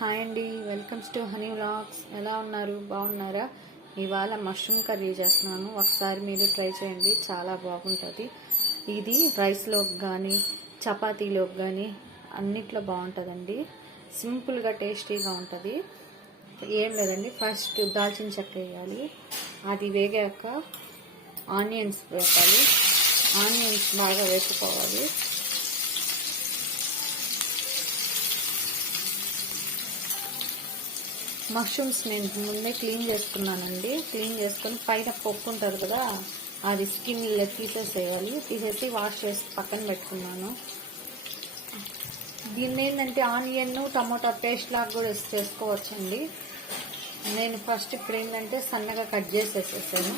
Hi అండి, welcomes to honey vlogs. ఎలా ఉన్నారు? బాగున్నారా? ఇవాళ మష్రూమ్ కర్రీ చేస్తున్నాను. ఒకసారి మీరు ట్రై చేయండి, చాలా బాగుంటుంది. ఇది రైస్లోకి కానీ చపాతీలోకి కానీ అన్నిట్లో బాగుంటుందండి. సింపుల్గా టేస్టీగా ఉంటుంది. ఏం లేదండి, ఫస్ట్ దాల్చిన చెక్క వేయాలి. అది వేగాక ఆనియన్స్ వేయాలి. ఆనియన్స్ బాగా వేసుకోవాలి. మష్రూమ్స్ నేను ముందే క్లీన్ చేసుకున్నానండి. క్లీన్ చేసుకొని పైన పొక్కు ఉంటుంది కదా, అది స్కిన్ తీసేసి వాష్ చేసి పక్కన పెట్టుకున్నాను. దీన్ని ఏంటంటే ఆనియన్ టమోటా పేస్ట్ లాగా కూడా చేసుకోవచ్చండి. నేను ఫస్ట్ ఇప్పుడు ఏంటంటే సన్నగా కట్ చేసేసేసాను.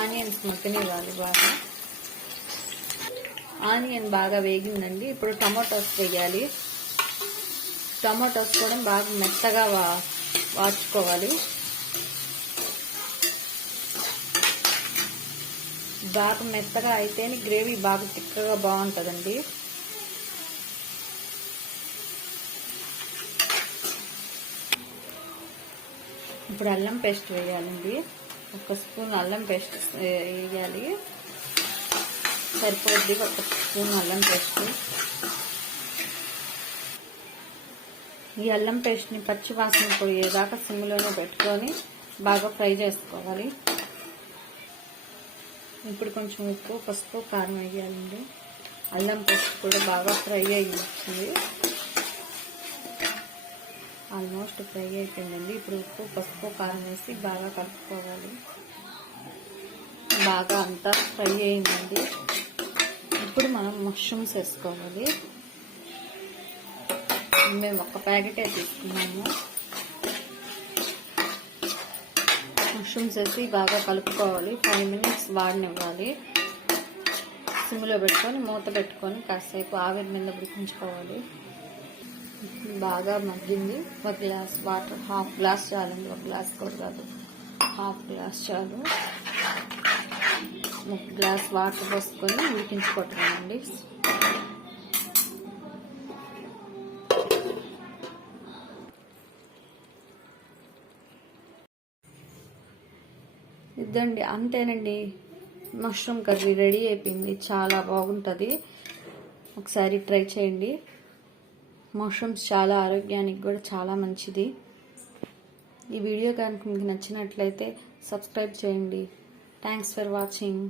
ఆనియన్స్ మగ్గనివ్వాలి బాగా. ఆనియన్ బాగా వేగిందండి. ఇప్పుడు టమోటాస్ వేయాలి. టమాటోస్ కూడా బాగా మెత్తగా వాచుకోవాలి. బాగా మెత్తగా అయితేనే గ్రేవీ బాగా తిక్కగా బాగుంటుందండి. ఇప్పుడు అల్లం పేస్ట్ వేయాలండి. 1 స్పూన్ అల్లం పేస్ట్ వేయాలి, సరిపోద్ది. 1 స్పూన్ అల్లం పేస్ట్. ఈ అల్లం పేస్ట్ని పచ్చి వాసన పోయేదాకా సిమ్లోనే పెట్టుకొని బాగా ఫ్రై చేసుకోవాలి. ఇప్పుడు కొంచెం ఉప్పు, పసుపు, కారం వేయాలండి. అల్లం పేస్ట్ కూడా బాగా ఫ్రై అయ్యింది. ఆల్మోస్ట్ ఫ్రై అయిపోయిందండి. ఇప్పుడు ఉప్పు, పసుపు, కారం వేసి బాగా కలుపుకోవాలి. బాగా అంతా ఫ్రై అయిందండి. ఇప్పుడు మనం మష్రూమ్స్ వేసుకోవాలి. మేము 1 ప్యాకెటే తీసుకున్నాము. మష్రూమ్స్ వేసి బాగా కలుపుకోవాలి. 5 మినిట్స్ వాడనివ్వాలి. సిమ్లో పెట్టుకొని మూత పెట్టుకొని కాసేపు ఆవిరి మీద ఉడికించుకోవాలి. బాగా మగ్గింది. 1 గ్లాస్ వాటర్, 1/2 గ్లాస్ చాలండి. 1 గ్లాస్ కూడా కాదు, 1/2 గ్లాస్ చాలు. 1 గ్లాస్ వాటర్ పోసుకొని ఉడికించుకోవటమండి. ఇదండి, అంతేనండి. మష్రూమ్ కర్రీ రెడీ అయిపోయింది. చాలా బాగుంటుంది. ఒకసారి ట్రై చేయండి. మష్రూమ్స్ చాలా ఆరోగ్యానికి కూడా చాలా మంచిది. ఈ వీడియో కనుక మీకు నచ్చినట్లయితే సబ్స్క్రైబ్ చేయండి. Thanks for watching.